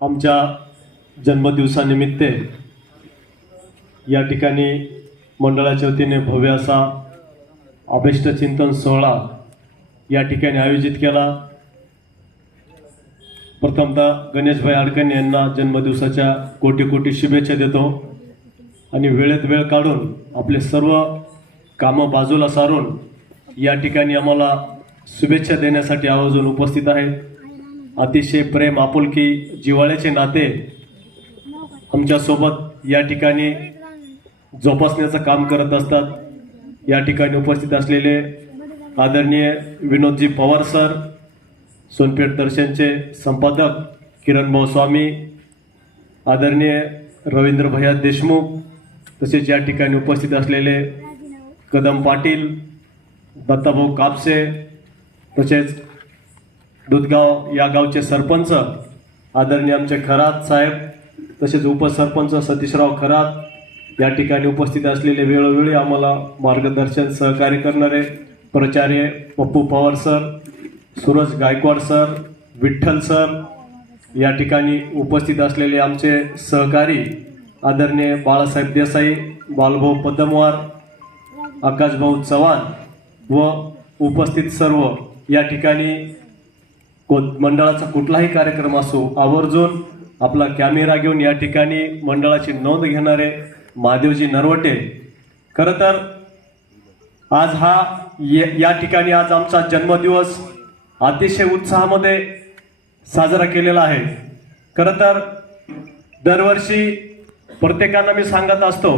आमच्या जन्मदिवसानिमित्त या ठिकाणी मंडळाच्या वतीने भव्य असा अभिष्ट चिंतन सोहळा या ठिकाणी आयोजित केला। प्रथमतः गणेशभाई आडकणे यांना जन्मदिवसाच्या कोटी कोटी शुभेच्छा देतो आणि वेळेत वेळ काढून आपले सर्व कामं बाजूला सारून या ठिकाणी आम्हाला शुभेच्छा देण्यासाठी आवर्जून उपस्थित आहेत। अतिशय प्रेम आपुलकी जिव्हाळ्याचे नाते आमच्यासोबत या ठिकाणी जोपासण्याचं काम करत असतात। या ठिकाणी उपस्थित असलेले आदरणीय विनोदजी पवार सर, सोनपेठ दर्शनचे संपादक किरण भाऊ स्वामी, आदरणीय रवींद्र भैया देशमुख, तसेच या ठिकाणी उपस्थित असलेले कदम पाटील, दत्ताभाऊ कापसे, तसेच दुधगाव या गावचे सरपंच आदरणीय आमचे खरात साहेब, तसेच उपसरपंच सतीशराव खरात, या ठिकाणी उपस्थित असलेले वेळोवेळी आम्हाला मार्गदर्शन सहकार्य करणारे प्राचार्य Pappu Pawar sir, Suraj Gaikwad sir, Vitthal sir, या ठिकाणी उपस्थित असलेले आमचे सहकारी आदरणीय बाळासाहेब देसाई, बालभाऊ पद्मवार, आकाशभाऊ चव्हाण व उपस्थित सर्व या ठिकाणी मंडळाचा कुठलाही कार्यक्रम असो आवर्जून आपला कॅमेरा घेऊन या ठिकाणी मंडळाची नोंद घेणारे महादेवजी नरवटे। खरं तर आज हा या ठिकाणी आज आमचा जन्मदिवस अतिशय उत्साहामध्ये साजरा केलेला आहे। खरं तर दरवर्षी प्रत्येकांना मी सांगत असतो,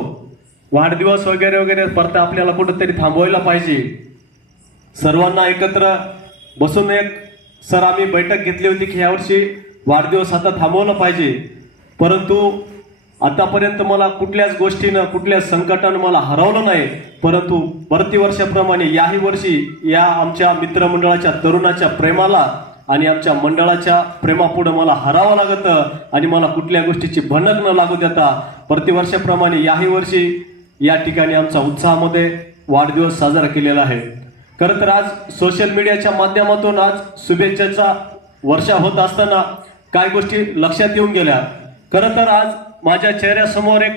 वाढदिवस वगैरे वगैरे परत आपल्याला कुठंतरी थांबवायला पाहिजे। सर्वांना एकत्र बसून एक सर आम्ही बैठक घेतली होती की यावर्षी वाढदिवस आता थांबवलं पाहिजे, परंतु आतापर्यंत मला कुठल्याच गोष्टीनं कुठल्याच संकटानं मला हरवलं नाही, परंतु प्रतिवर्षाप्रमाणे याही वर्षी या आमच्या मित्रमंडळाच्या तरुणाच्या प्रेमाला आणि आमच्या मंडळाच्या प्रेमापुढे मला हरावं लागतं आणि मला कुठल्या गोष्टीची भनक न लागू देता प्रतिवर्षाप्रमाणे याही वर्षी या ठिकाणी आमचा उत्साहामध्ये वाढदिवस साजरा केलेला आहे। खरं तर आज सोशल मीडियाच्या माध्यमातून आज शुभेच्छेचा वर्षा होत असताना काय गोष्टी लक्षात येऊन गेल्या। खरं तर आज माझ्या चेहऱ्यासमोर एक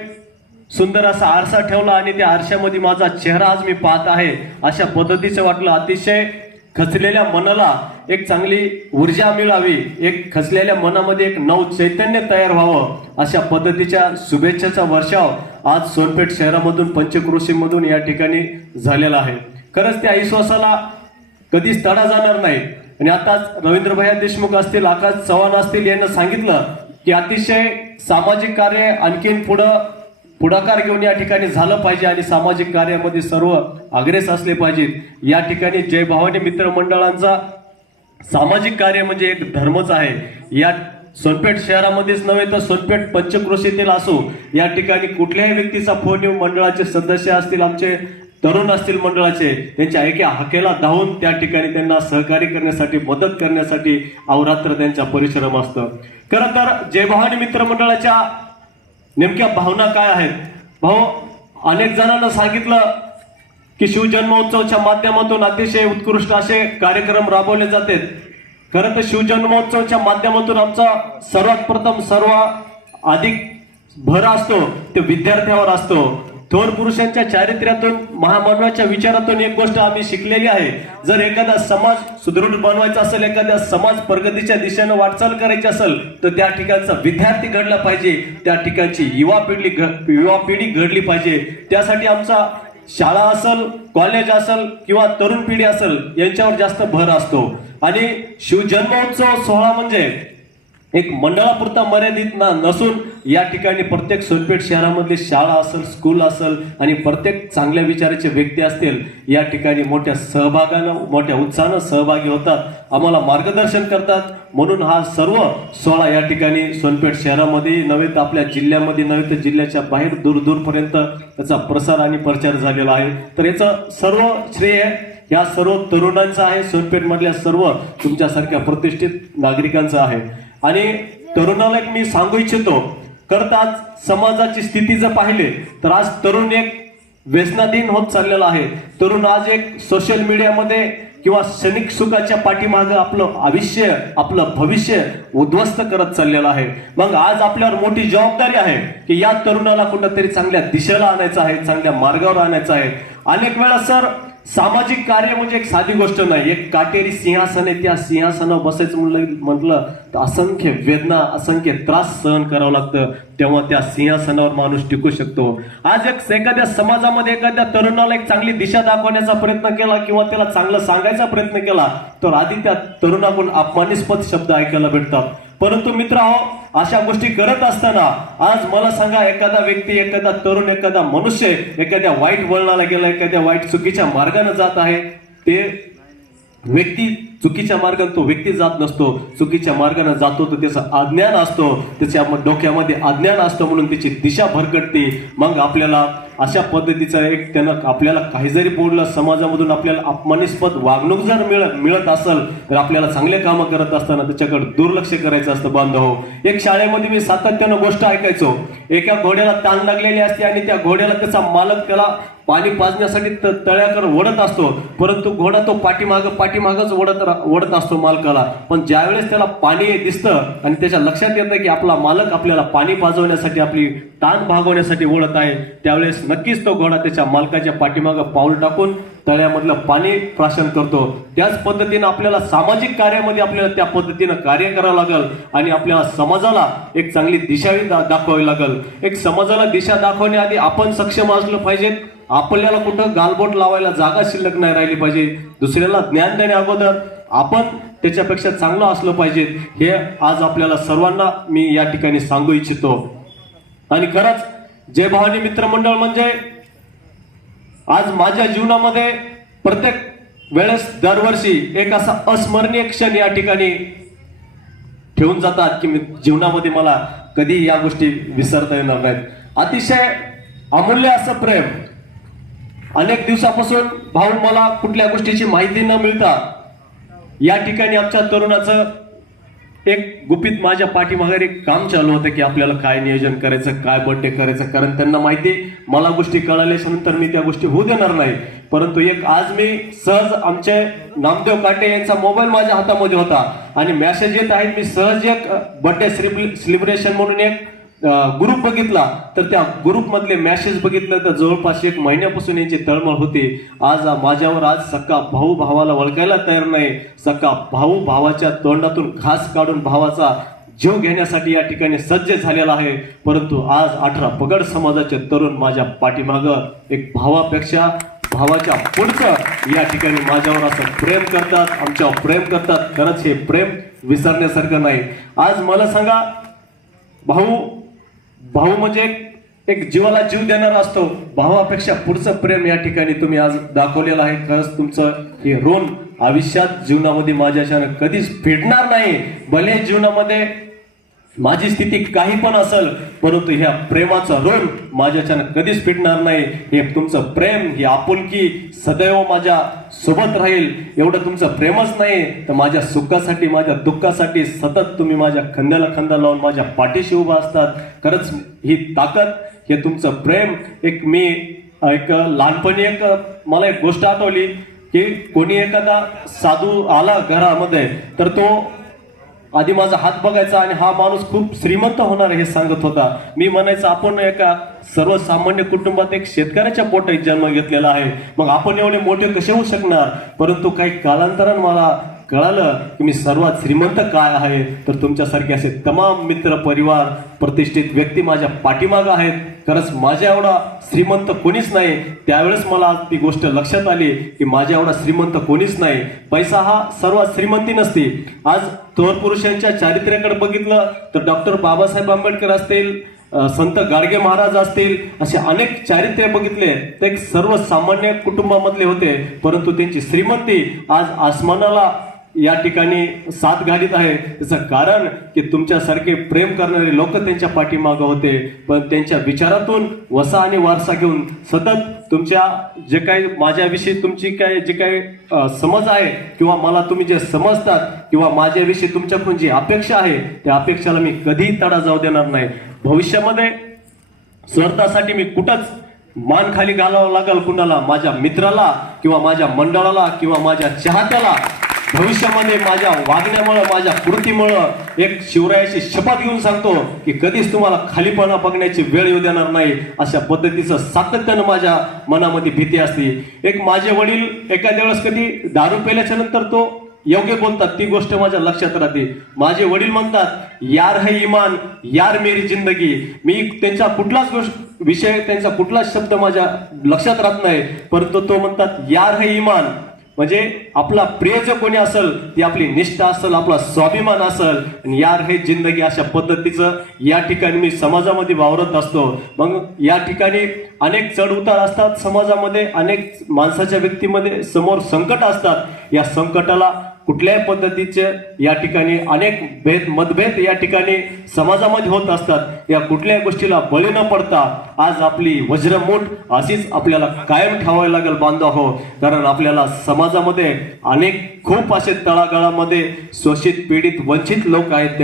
सुंदर असा आरसा ठेवला आणि त्या आरशामध्ये माझा चेहरा आज मी पाहत आहे, अशा पद्धतीचं वाटलं। अतिशय खचलेल्या मनाला एक चांगली ऊर्जा मिळावी, एक खचलेल्या मनामध्ये एक नव चैतन्य तयार व्हावं, अशा पद्धतीच्या शुभेच्छेचा वर्षाव आज सोनपेठ शहरामधून पंचक्रोशीमधून या ठिकाणी झालेला आहे। खरंच त्या विश्वासाला कधीच तडा जाणार नाही। आणि आताच रवींद्र भैया देशमुख असतील, आकाश चव्हाण असतील यांना सांगितलं की अतिशय सामाजिक कार्य आणखीन पुढाकार घेऊन या ठिकाणी झालं पाहिजे आणि सामाजिक कार्यामध्ये सर्व अग्रेस असले पाहिजेत। या ठिकाणी जय भवानी मित्रमंडळांचा सामाजिक कार्य म्हणजे एक धर्मच आहे। या सोनपेठ शहरामध्येच नव्हे तर सोनपेठ पंचक्रोशीतील असो, या ठिकाणी कुठल्याही व्यक्तीचा फोन येऊन मंडळाचे सदस्य असतील, आमचे तरुण असतील मंडळाचे, त्यांच्या एका हाकेला धावून त्या ठिकाणी त्यांना सहकार्य करण्यासाठी मदत करण्यासाठी अहोरात्र त्यांचा परिश्रम असतं। खरं तर जय भवानी मित्रमंडळाच्या नेमक्या भावना काय आहेत? भाऊ, अनेक जणांना सांगितलं की शिवजन्मोत्सवच्या माध्यमातून अतिशय उत्कृष्ट असे कार्यक्रम राबवले जातात। खरं तर शिवजन्मोत्सवच्या माध्यमातून आमचा सर्वात प्रथम सर्व अधिक भर असतो ते विद्यार्थ्यावर असतो। थोर पुरुषांच्या चारित्र्यातून महामानवाच्या विचारातून एक गोष्ट आम्ही शिकलेली आहे, जर एखादा समाज सुदृढ बनवायचा असेल, एखादा समाज प्रगतीच्या दिशेने वाटचाल करायची असेल तर त्या ठिकाणचा विद्यार्थी घडला पाहिजे, त्या ठिकाणची युवा पिढी घडली पाहिजे। त्यासाठी आमचा शाळा असेल, कॉलेज असेल किंवा तरुण पिढी असेल यांच्यावर जास्त भर असतो। आणि शिवजन्मोत्सव सोहळा म्हणजे एक मंडळापुरता मर्यादित नसून या ठिकाणी प्रत्येक सोनपेठ शहरामध्ये शाळा असेल, स्कूल असेल आणि प्रत्येक चांगल्या विचाराचे व्यक्ती असतील या ठिकाणी मोठ्या मोठ्या उत्साहानं सहभागी होतात, आम्हाला मार्गदर्शन करतात। म्हणून हा सर्व सोहळा या ठिकाणी सोनपेठ शहरामध्ये नव्हे तर आपल्या जिल्ह्यामध्ये नव्हे तर जिल्ह्याच्या बाहेर दूरपर्यंत याचा प्रसार आणि प्रचार झालेला आहे। तर याचं सर्व श्रेय या सर्व तरुणांचं आहे, सोनपेठ मधल्या सर्व तुमच्यासारख्या प्रतिष्ठित नागरिकांचं आहे। आणि तरुणाला एक मी सांगू इच्छितो, करत आज समाजाची स्थिती जर पाहिले तर आज तरुण एक व्यसनाधीन होत चाललेला आहे। तरुण आज एक सोशल मीडियामध्ये किंवा क्षणिक सुखाच्या पाठीमागं आपलं आयुष्य, आपलं भविष्य उद्ध्वस्त करत चाललेलं आहे. मग आज आपल्यावर मोठी जबाबदारी आहे की या तरुणाला कुठंतरी चांगल्या दिशेला आणायचं आहे, चांगल्या मार्गावर आणायचं आहे. अनेक वेळा सर सामाजिक कार्य म्हणजे एक साधी गोष्ट नाही. एक काटेरी सिंहासन आहे, त्या सिंहासनावर बसायचं म्हटलं तर असंख्य वेदना, असंख्य त्रास सहन करावं लागतं, तेव्हा त्या सिंहासनावर माणूस टिकू शकतो. आज एखाद्या समाजामध्ये एखाद्या तरुणाला एक चांगली दिशा दाखवण्याचा प्रयत्न केला किंवा त्याला चांगलं सांगायचा प्रयत्न केला तर आधी त्या तरुणाकडून अपमानास्पद शब्द ऐकायला भेटतात. परंतु मित्रहो, अशा गोष्टी करत असताना आज मला सांगा, एखादा व्यक्ती, एखादा तरुण, एखादा मनुष्य एखाद्या वाईट वळणाला गेला, एखाद्या वाईट चुकीच्या मार्गाने जात आहे, ते व्यक्ती चुकीच्या मार्गाने तो व्यक्ती जात नसतो, चुकीच्या मार्गाने जातो तर त्याचा अज्ञान असतो, त्याच्या डोक्यामध्ये अज्ञान असतं म्हणून त्याची दिशा भरकटते. मग आपल्याला अशा पद्धतीचा एक त्यानं आपल्याला काही जरी बोललं, समाजामधून आपल्याला अपमानास्पद वागणूक जर मिळत असेल तर आपल्याला चांगले कामं करत असताना त्याच्याकडे दुर्लक्ष करायचं असतं. बांधव, एक शाळेमध्ये मी सातत्यानं गोष्ट ऐकायचो. एका घोड्याला ताण लागलेली असते आणि त्या घोड्याला त्याचा मालक त्याला पाणी पाजण्यासाठी तळ्याकडे ओढत असतो, परंतु घोडा तो पाठीमागच ओढत असतो मालकाला. पण ज्यावेळेस त्याला पाणी दिसतं आणि त्याच्या लक्षात येतं की आपला मालक आपल्याला पाणी पाजवण्यासाठी, आपली ताण भागवण्यासाठी ओढत आहे, त्यावेळेस नक्कीच तो घोडा त्याच्या मालकाच्या पाठीमागं पाऊल टाकून तळ्यामधलं पाणी प्राशन करतो. त्याच पद्धतीनं आपल्याला सामाजिक कार्यामध्ये आपल्याला त्या पद्धतीनं कार्य करावं लागेल आणि आपल्याला समाजाला एक चांगली दिशा दाखवावी लागेल. एक समाजाला दिशा दाखवण्याआधी आपण सक्षम असलं पाहिजे. आपल्याला कुठं गालबोट लावायला जागा शिल्लक नाही राहिली पाहिजे. दुसऱ्याला ज्ञान देण्या अगोदर आपण त्याच्यापेक्षा चांगलं असलं पाहिजे. हे आज आपल्याला सर्वांना मी या ठिकाणी सांगू इच्छितो. आणि खरंच जय भवानी मित्रमंडळ म्हणजे आज माझ्या जीवनामध्ये प्रत्येक वेळेस दरवर्षी एक असा अस्मरणीय क्षण या ठिकाणी ठेवून जातात की जीवनामध्ये मला कधी या गोष्टी विसरता येणार नाहीत. अतिशय अमूल्य असं प्रेम. अनेक दिवसापासून भाऊ मला कुठल्या गोष्टीची माहिती न मिळता या ठिकाणी आमच्या तरुणाचं एक गुपित माझ्या पाठीमागे एक काम चालू होतं की आपल्याला काय नियोजन करायचं, काय बर्थडे करायचं. कारण त्यांना माहिती मला गोष्टी कळाल्याच्या नंतर मी त्या गोष्टी होऊ देणार नाही. परंतु एक आज मी सहज आमचे नामदेव काटे यांचा मोबाईल माझ्या हातामध्ये होता आणि मेसेज येत आहेत. मी सहज एक बर्थडे सेलिब्रेशन म्हणून एक ग्रुप बघितला, तर त्या ग्रुप मधले मेसेज बघितलं तर जवळपास 1 महिन्यापासून यांची तळमळ होती. आज माझ्यावर आज सक्का भाऊ भावाला ओळखायला तयार नाही, सक्का भाऊ भावाच्या तोंडातून घास काढून भावाचा जीव घेण्यासाठी या ठिकाणी सज्ज झालेला आहे. परंतु आज 18 पगड समाजाचे तरुण माझ्या पाठीमागं एक भावापेक्षा भावाच्या पुढचं या ठिकाणी माझ्यावर असं प्रेम करतात, आमच्यावर प्रेम करतात. खरंच हे प्रेम विसरण्यासारखं नाही. आज मला सांगा, भाऊ म्हणजे एक जीवाला जीव देणारा असतो. भावापेक्षा पुढचं प्रेम या ठिकाणी तुम्ही आज दाखवलेलं आहे. खरंच तुमचं हे ऋण आयुष्यात जीवनामध्ये माझ्याच्यानं कधीच फेडणार नाही. भले जीवनामध्ये माझी स्थिती काही पण असेल, परंतु ह्या प्रेमाचं ऋण माझ्याच्यानं कधीच फेडणार नाही. हे तुमचं प्रेम, ही आपुलकी सदैव माझ्या सोबत राहील. एवढं तुमचं प्रेमच नाही तर माझ्या सुखासाठी, माझ्या दुःखासाठी सतत तुम्ही माझ्या खांद्याला खांदा लावून माझ्या पाठीशी उभा असतात. खरंच ही ताकद, हे तुमचं प्रेम. मी लहानपणी मला एक गोष्ट आठवली की कोणी एखादा साधू आला घरामध्ये तर तो आधी माझा हात बघायचा आणि हा माणूस खूप श्रीमंत होणार हे सांगत होता. मी म्हणायचं आपण एका सर्वसामान्य कुटुंबात एक शेतकऱ्याच्या पोटात जन्म घेतलेला आहे, मग आपण एवढे मोठे कसे होऊ शकणार. परंतु काही कालांतराने मला कळालं की मी सर्वात श्रीमंत काय आहे. तर तुमच्यासारखे असे तमाम मित्र, परिवार, प्रतिष्ठित व्यक्ती माझ्या पाठीमागं आहेत. खरंच माझ्या एवढा श्रीमंत कोणीच नाही. त्यावेळेस मला ती गोष्ट लक्षात आली की माझ्या एवढा श्रीमंत कोणीच नाही. पैसा हा सर्वात श्रीमंती नसते. आज थोर पुरुषांच्या चारित्र्याकडे बघितलं तर डॉक्टर बाबासाहेब आंबेडकर असतील, संत गाडगे महाराज असतील, असे अनेक चारित्र्य बघितले तर एक सर्वसामान्य कुटुंबामधले होते. परंतु त्यांची श्रीमंती आज आसमानाला या ठिकाणी साथ घालीत आहे. त्याचं कारण की तुमच्यासारखे प्रेम करणारे लोक त्यांच्या पाठीमागं होते, पण त्यांच्या विचारातून वसा आणि वारसा घेऊन सतत तुमच्या जे काही माझ्याविषयी तुमची जे काही समज आहे किंवा मला तुम्ही जे समजतात किंवा माझ्याविषयी तुमच्याकडून जी अपेक्षा आहे त्या अपेक्षाला मी कधीही तडा जाऊ देणार नाही. भविष्यामध्ये स्वार्थासाठी मी कुठंच मान खाली घालावं लागेल कुणाला, माझ्या मित्राला किंवा माझ्या मंडळाला किंवा माझ्या चाहत्याला. भविष्यामध्ये माझ्या वागण्यामुळं, माझ्या कृतीमुळं एक शिवरायाची शपथ घेऊन सांगतो की कधीच तुम्हाला खालीपणा बघण्याची वेळ येऊ देणार नाही. अशा पद्धतीचं सातत्यानं माझ्या मनामध्ये भीती असते. एक माझे वडील एखाद्या वेळेस कधी दारू पेल्याच्या नंतर तो योग्य बोलतात, ती गोष्ट माझ्या लक्षात राहते. माझे वडील म्हणतात यार है इमान यार मेरी जिंदगी. मी त्यांचा कुठलाच विषय, त्यांचा कुठलाच शब्द माझ्या लक्षात राहत नाही, परंतु तो म्हणतात यार है इमान, म्हणजे आपला प्रिय जो कोणी असेल ती आपली निष्ठा असेल, आपला स्वाभिमान असेल, आणि यार हे जिंदगी. अशा पद्धतीचं या ठिकाणी मी समाजामध्ये वावरत असतो. मग या ठिकाणी अनेक चढ उतार असतात समाजामध्ये, अनेक माणसाच्या व्यक्तीमध्ये समोर संकट असतात. या संकटाला कुठल्याही पद्धतीचे या ठिकाणी अनेक मतभेद या ठिकाणी समाजामध्ये होत असतात. या कुठल्याही गोष्टीला बळी न पडता आज आपली वज्रमूठ अशीच आपल्याला कायम ठेवावी लागेल बांधव. कारण आपल्याला समाजामध्ये अनेक खूप असे तळागाळामध्ये शोषित, पीडित, वंचित लोक आहेत.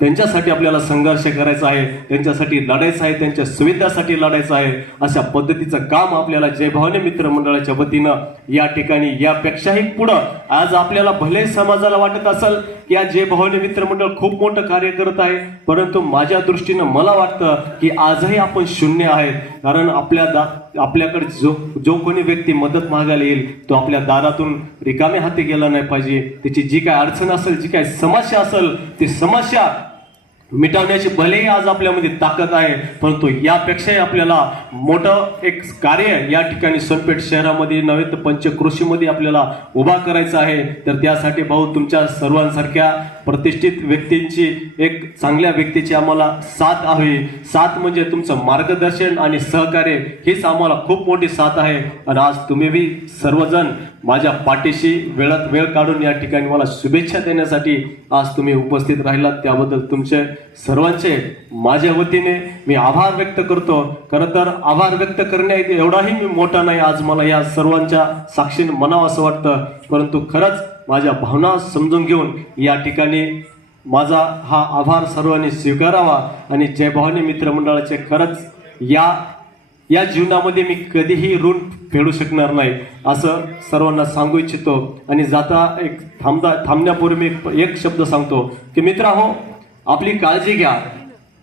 त्यांच्यासाठी आपल्याला संघर्ष करायचा आहे, त्यांच्यासाठी लढायचं आहे, त्यांच्या सुविधासाठी लढायचं आहे. अशा पद्धतीचं काम आपल्याला जय भवानी मित्र मंडळाच्या वतीनं या ठिकाणी यापेक्षाही पुढं आज आपल्याला भले समाजाला वाटत असेल की या जय भवानी मित्र मंडळ खूप मोठं कार्य करत आहे, परंतु माझ्या दृष्टीनं मला वाटतं की आजही आपण शून्य आहेत. कारण आपल्याकडे जो कोणी व्यक्ती मदत मागायला येईल तो आपल्या दारातून रिकामे हाती गेला नाही पाहिजे. त्याची जी काय अडचण असेल, जी काय समस्या असेल, ती समस्या मिटवण्याची भलेही आज आपल्यामध्ये ताकद आहे, परंतु यापेक्षाही आपल्याला मोठं एक कार्य या ठिकाणी सोनपेठ शहरामध्ये नव्हे तर पंचक्रोशीमध्ये आपल्याला उभा करायचं आहे. तर त्यासाठी भाऊ तुमच्या सर्वांसारख्या प्रतिष्ठित व्यक्तींची, एक चांगल्या व्यक्तीची आम्हाला साथ हवी. साथ म्हणजे तुमचं मार्गदर्शन आणि सहकार्य, हीच आम्हाला खूप मोठी साथ आहे. आणि आज तुम्ही सर्वजण माझ्या पाठीशी वेळात वेळ काढून या ठिकाणी मला शुभेच्छा देण्यासाठी आज तुम्ही उपस्थित राहिलात, त्याबद्दल तुमचे सर्वांचे माझ्या वतीने मी आभार व्यक्त करतो. खरं तर आभार व्यक्त करण्या एवढाही मी मोठा नाही आज मला या सर्वांच्या साक्षीने म्हणावं असं वाटतं, परंतु खरंच माझ्या भावना समजून घेऊन या ठिकाणी माझा हा आभार सर्वांनी स्वीकारावा. आणि जय भवानी मित्र मंडळाचे खरंच या जीवनामध्ये मी कधीही ऋण फेडू शकणार नाही असं सर्वांना सांगू इच्छितो. आणि जाता थांबण्यापूर्वी एक शब्द सांगतो की मित्रांनो, आपली काळजी घ्या,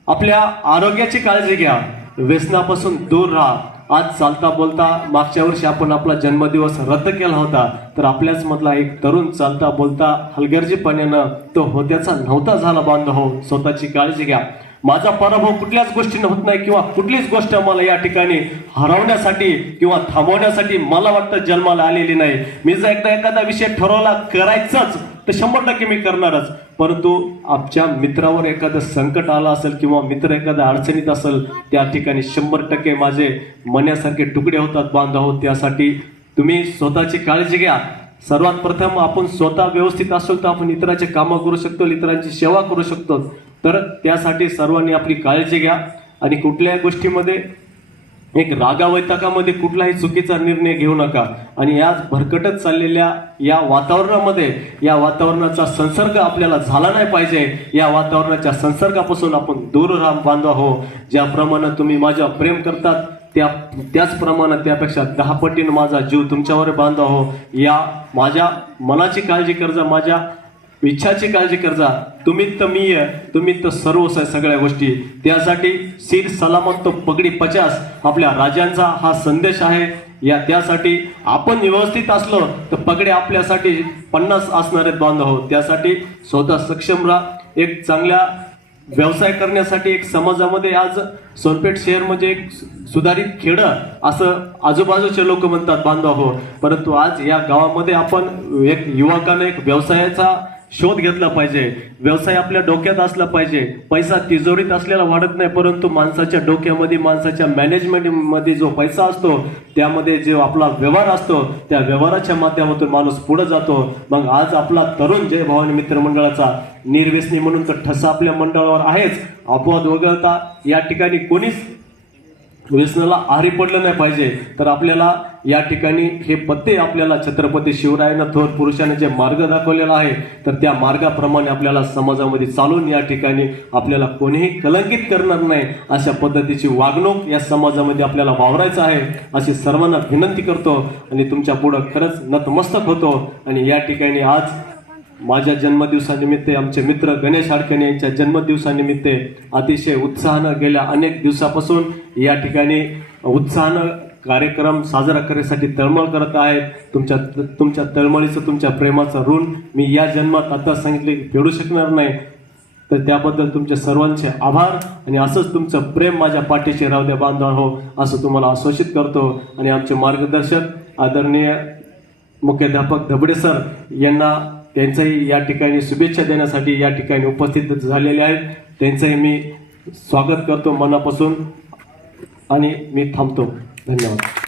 आपल्या आरोग्याची काळजी घ्या, व्यसनापासून दूर राहा. आज चालता बोलता मागच्या वर्षी आपण आपला जन्मदिवस रद्द केला होता, तर आपल्याच मधला एक तरुण चालता बोलता हलगर्जीपणानं तो होत्याचा नव्हता झाला. बांधव, स्वतःची काळजी घ्या. माझा पराभव कुठल्याच गोष्टीने होत नाही किंवा कुठलीच गोष्ट मला या ठिकाणी हरवण्यासाठी किंवा थांबवण्यासाठी मला वाटतं जन्माला आलेली नाही. मी जर एकदा एखादा विषय ठरवला करायचाच तर 100% मी करणारच, परंतु आमच्या मित्रावर एखादं संकट आलं असेल किंवा मित्र एखाद्या अडचणीत असेल, त्या ठिकाणी 100% माझे मनासारखे तुकडे होतात बांधव. त्यासाठी तुम्ही स्वतःची काळजी घ्या. सर्वात प्रथम आपण स्वतः व्यवस्थित असेल तर आपण इतरांचे कामं करू शकतो, इतरांची सेवा करू शकतो. तर त्यासाठी सर्वांनी आपली काळजी घ्या आणि कुठल्याही गोष्टीमध्ये एक रागावैताकामध्ये कुठलाही चुकीचा निर्णय घेऊ नका. आणि या भरकटत चाललेल्या या वातावरणामध्ये या वातावरणाचा संसर्ग आपल्याला झाला नाही पाहिजे. या वातावरणाच्या संसर्गापासून आपण दूर राहा बांधव हो. ज्याप्रमाणे तुम्ही माझ्या प्रेम करतात त्याचप्रमाणे त्यापेक्षा 10 पटीने माझा जीव तुमच्यावर बांधव हो. या माझ्या मनाची काळजी करजा, माझ्या इच्छाची काळजी करजा. तुम्ही तर मी आहे, तुम्ही तर सर्वच आहे सगळ्या गोष्टी. त्यासाठी सिर सलामत तो पगडी 50 आपल्या राजांचा हा संदेश आहे. त्यासाठी आपण व्यवस्थित असलो तर पगडे आपल्यासाठी 50 असणार आहेत बांधव. त्यासाठी स्वतः सक्षम राहा. एक चांगल्या व्यवसाय करण्यासाठी एक समाजामध्ये आज सोनपेठ शहर म्हणजे एक सुधारित खेडं असं आजूबाजूचे लोक म्हणतात बांधव हो, परंतु आज या गावामध्ये आपण एक युवकाने एक व्यवसायाचा शोध घेतला पाहिजे. व्यवसाय आपल्या डोक्यात असला पाहिजे. पैसा तिजोरीत असलेला वाढत नाही, परंतु माणसाच्या डोक्यामध्ये, माणसाच्या मॅनेजमेंटमध्ये जो पैसा असतो त्यामध्ये जो आपला व्यवहार असतो त्या व्यवहाराच्या माध्यमातून माणूस पुढे जातो. मग आज आपला तरुण जय भवानी मित्र मंडळाचा निर्व्यसनी म्हणून तर ठसा आपल्या मंडळावर आहेच. अपवाद वगळता या ठिकाणी कोणीच व्यसनाला आहारी पडलं नाही पाहिजे. तर आपल्याला या ठिकाणी हे पत्ते आपल्याला छत्रपती शिवरायांना थोर पुरुषाने जे मार्ग दाखवलेला आहे तर त्या मार्गाप्रमाणे आपल्याला समाजामध्ये चालून या ठिकाणी आपल्याला कोणीही कलंकित करणार नाही अशा पद्धतीची वागणूक या समाजामध्ये आपल्याला वावरायचं आहे अशी सर्वांना विनंती करतो आणि तुमच्या पुढे खरंच नतमस्तक होतो। आणि या ठिकाणी आज माझ्या जन्मदिवसानिमित्त आमचे मित्र गणेश हाडकणे यांच्या जन्मदिवसानिमित्त अतिशय उत्साहानं गेल्या अनेक दिवसापासून या ठिकाणी उत्साहानं कार्यक्रम साजरा करण्यासाठी तळमळ करत आहेत। तुमच्या तळमळीचं तुमच्या प्रेमाचं ऋण मी या जन्मात आता सांगितले फेडू शकणार नाही, तर त्याबद्दल तुमच्या सर्वांचे आभार आणि असंच तुमचं प्रेम माझ्या पाठीशी राहू द्या बांधवांनो असं तुम्हाला आश्वासित करतो। आणि आमचे मार्गदर्शक आदरणीय मुख्याध्यापक धबडे सर यांना त्यांचंही या ठिकाणी शुभेच्छा देण्यासाठी या ठिकाणी उपस्थित झालेले आहेत, त्यांचंही मी स्वागत करतो मनापासून आणि मी थांबतो। धन्यवाद।